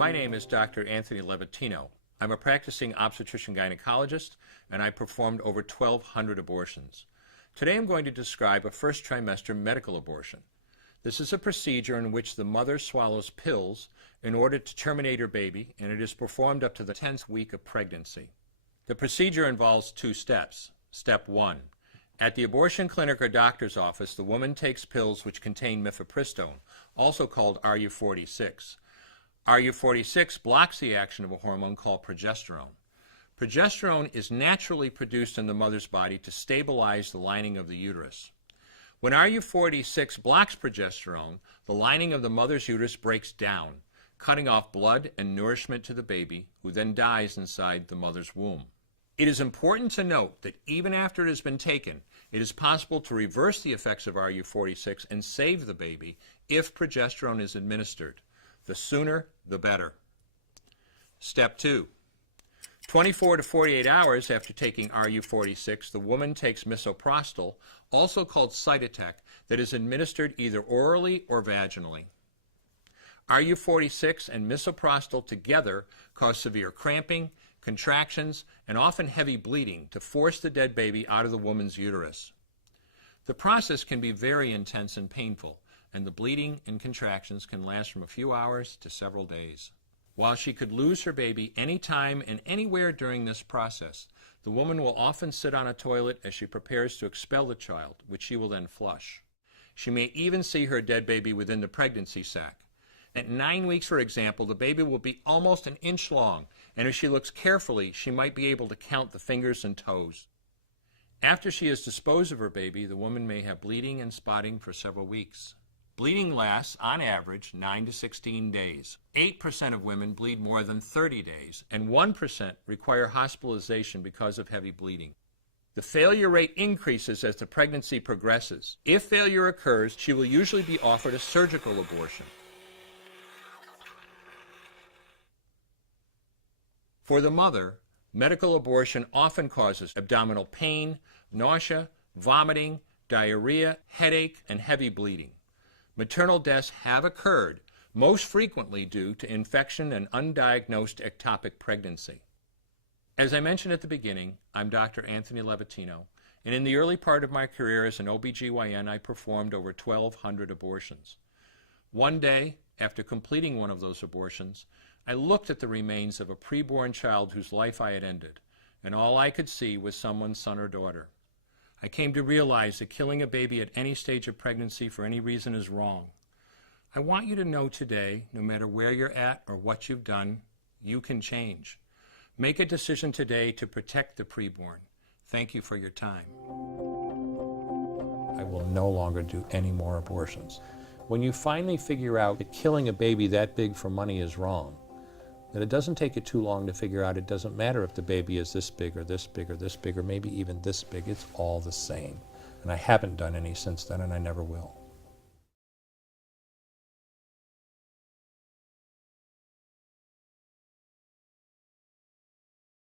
My name is Dr. Anthony Levatino. I'm a practicing obstetrician-gynecologist, and I performed over 1,200 abortions. Today I'm going to describe a first trimester medical abortion. This is a procedure in which the mother swallows pills in order to terminate her baby, and it is performed up to the 10th week of pregnancy. The procedure involves 2 steps. Step 1. At the abortion clinic or doctor's office, the woman takes pills which contain mifepristone, also called RU46. RU46 blocks the action of a hormone called progesterone. Progesterone is naturally produced in the mother's body to stabilize the lining of the uterus. When RU46 blocks progesterone, the lining of the mother's uterus breaks down, cutting off blood and nourishment to the baby, who then dies inside the mother's womb. It is important to note that even after it has been taken, it is possible to reverse the effects of RU46 and save the baby if progesterone is administered. The sooner, the better. Step 2. 24 to 48 hours after taking RU46, the woman takes misoprostol, also called Cytotec, that is administered either orally or vaginally. RU46 and misoprostol together cause severe cramping, contractions, and often heavy bleeding to force the dead baby out of the woman's uterus. The process can be very intense and painful, and the bleeding and contractions can last from a few hours to several days. While she could lose her baby anytime and anywhere during this process, the woman will often sit on a toilet as she prepares to expel the child, which she will then flush. She may even see her dead baby within the pregnancy sac. At 9 weeks, for example, the baby will be almost an inch long, and if she looks carefully, she might be able to count the fingers and toes. After she has disposed of her baby, the woman may have bleeding and spotting for several weeks. Bleeding lasts, on average, 9 to 16 days. 8% of women bleed more than 30 days, and 1% require hospitalization because of heavy bleeding. The failure rate increases as the pregnancy progresses. If failure occurs, she will usually be offered a surgical abortion. For the mother, medical abortion often causes abdominal pain, nausea, vomiting, diarrhea, headache, and heavy bleeding. Maternal deaths have occurred, most frequently due to infection and undiagnosed ectopic pregnancy. As I mentioned at the beginning, I'm Dr. Anthony Levatino, and in the early part of my career as an OBGYN, I performed over 1,200 abortions. One day, after completing one of those abortions, I looked at the remains of a preborn child whose life I had ended, and all I could see was someone's son or daughter. I came to realize that killing a baby at any stage of pregnancy for any reason is wrong. I want you to know today, no matter where you're at or what you've done, you can change. Make a decision today to protect the preborn. Thank you for your time. I will no longer do any more abortions. When you finally figure out that killing a baby that big for money is wrong, that it doesn't take you too long to figure out it doesn't matter if the baby is this big or this big or this big or maybe even this big, it's all the same. And I haven't done any since then, and I never will.